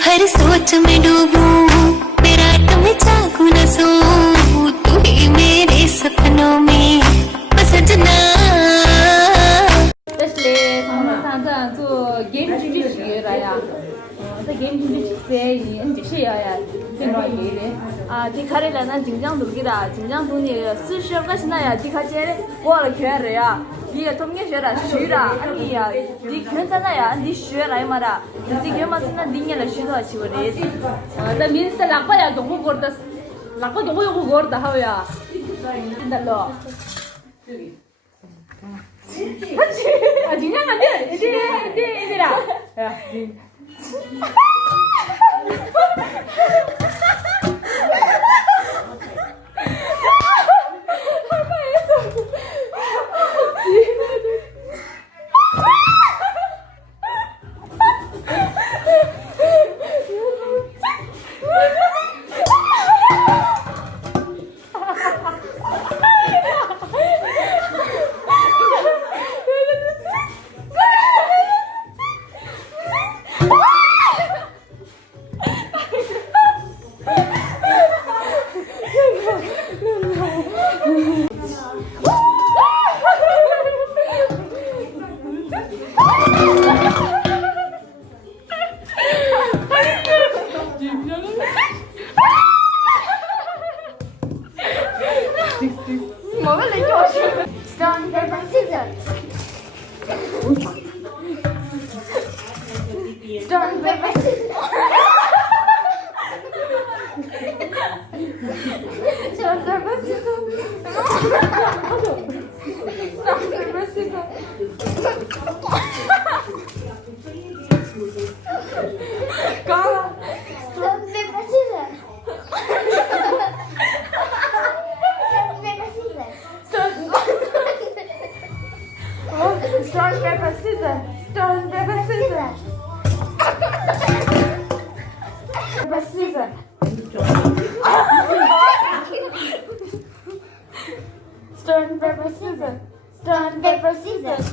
भर सोच में डूबूं, तेरा तुम चाकू न सोऊं, तू ही मेरे सपनों में सजना. 这是从咱这做 game 经济学来呀，这 game 经济学你这是呀，挺专业的啊。你看的来咱晋江路给的，晋江路的40个现在呀，你看这的过了圈儿呀，你同学学的学的，你呀，你看咱那呀，你学来嘛的，你这个嘛现在你也来学到起过的，那民生哪个呀，动物过的，哪个动物有过的好呀，真的咯。 아, 그냥 안 돼. 이리라. 야. Stone, paper, scissors. Stone, paper, scissors. Stone, paper, scissors. Stone, paper, scissors. Stone, paper, scissors. Stone, paper, scissors. Stone, paper, scissors. Paper, scissors. Stone, paper, scissors. Stone, paper, scissors.